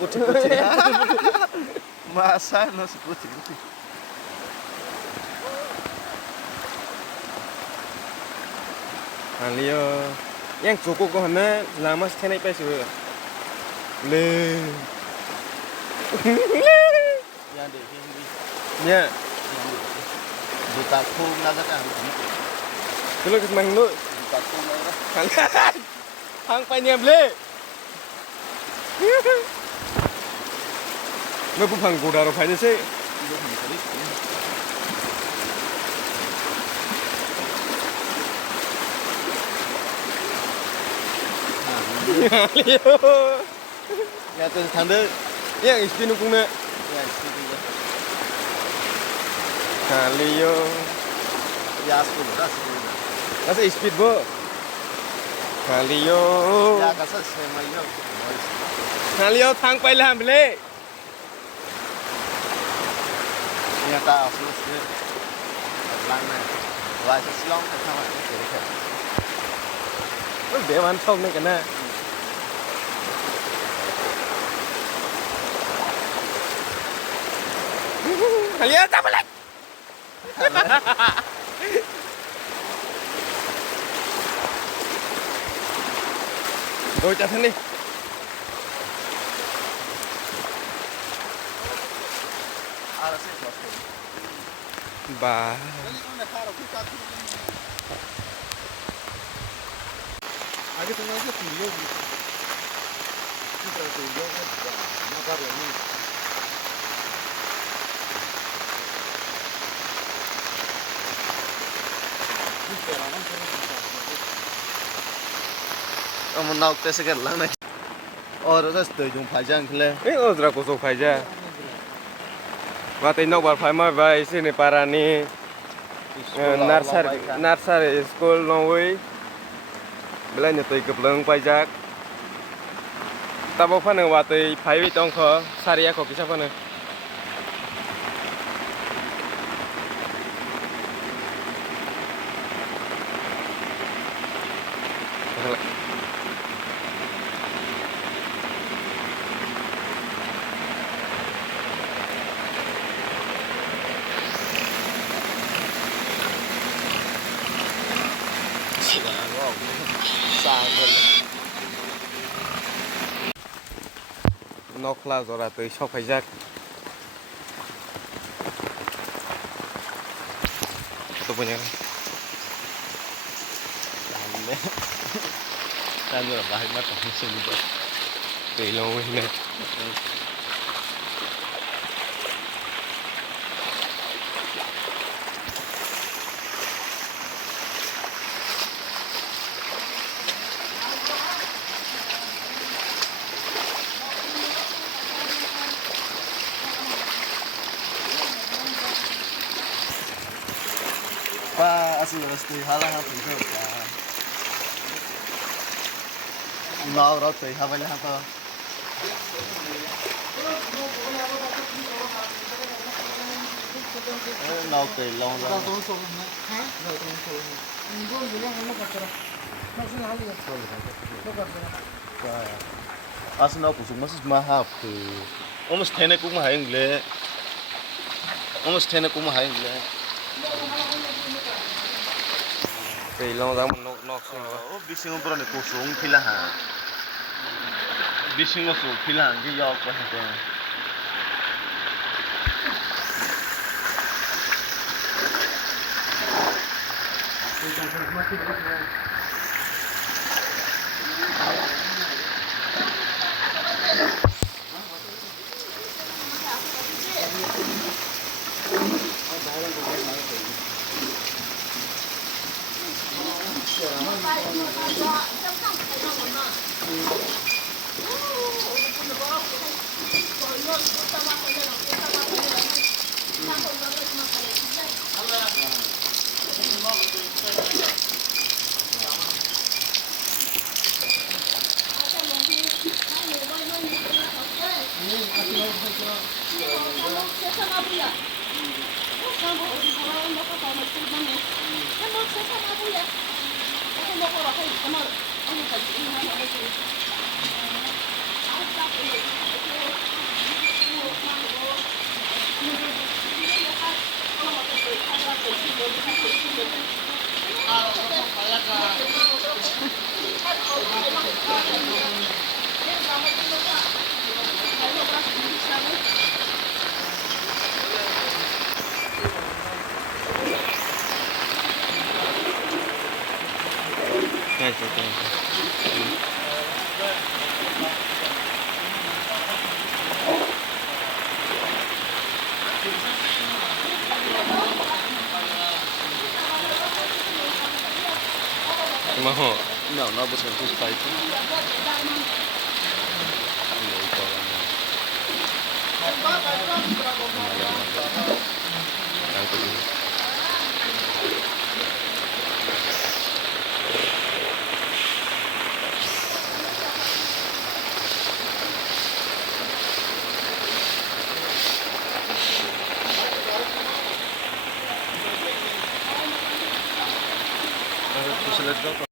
putih-putih. Masa nasi putih-putih. Leo yang cukup kok hana lama sekali pas itu le Yang di sini ya di takung nada kan kalau ke semang lu di takung nada hang panjang le 뭐 부판 고라로 파니세 ya tu tanda yang ispin ukungna ya sini Leo ya sudah Masa ispit bo Leo ya kasar semayo Leo thang pai lam le ya ta asli lana wah selong ke sama ke nó để mà ăn xong đây cả nè Lihat apa lagi Rồi chặt thân đi Bà Ada tengah tu tuyul. Kita tuyul kan, nak ini. Ông nào tới sẽ lăng này. Rất từ dùng phải chăng khle. Ini odra kosong aja Waktu ini baru faham bahwa sini para ni Nursery school Nursery belai nyatoi kebelang pajak tabok fana watoi phaiwi tongkho saria ko kisa fana nokla zora toi sok pajak itu punya kan rồi bahaya macam ni juga. Belong ini Pak asal mesti halang apa itu? Nau rot tu, apa ni apa? Nau tu long rot. Asal nau pusing masih mahal tu. Almost 10 aku mahal ingle. Almost 10 aku mahal ingle. belong zaman nok sing Oh, bising berapa ni kosong pilahan. Bising kosong pilahan dia jauh kau hati. Maho. Não, não você não faz isso. Let's go.